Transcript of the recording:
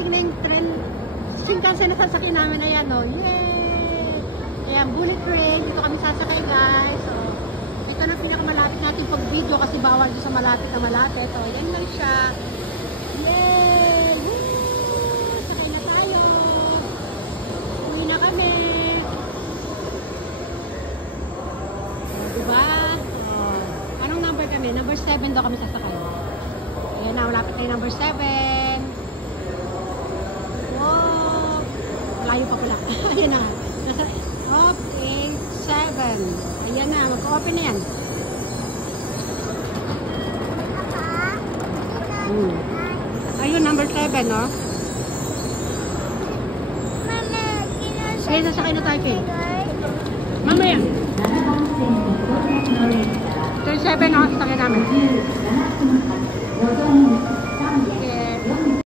dumating na yung train. Shinkansen na sasakyan namin. Ayan, no? Yay! Ayan, bullet train. Dito kami sasakay, guys. So, ito na pinakamalapit natin pag-video kasi bawal doon sa malapit na malapit. So, ayan lang siya. Yay! Woo! Sakay na tayo. Uwi na kami. Diba? Anong number kami? Number 7 daw kami sasakay. Ayan na, malapit tayo number 7. Wow! Malayo pa pala. Ayan na. Nasa 8, 7. Ayan na, mag-open na yan. Ayun, number 7, no? Kaya sasakay na tayo, Ken. Mamaya. Ito yung 7, no? Sasakay namin.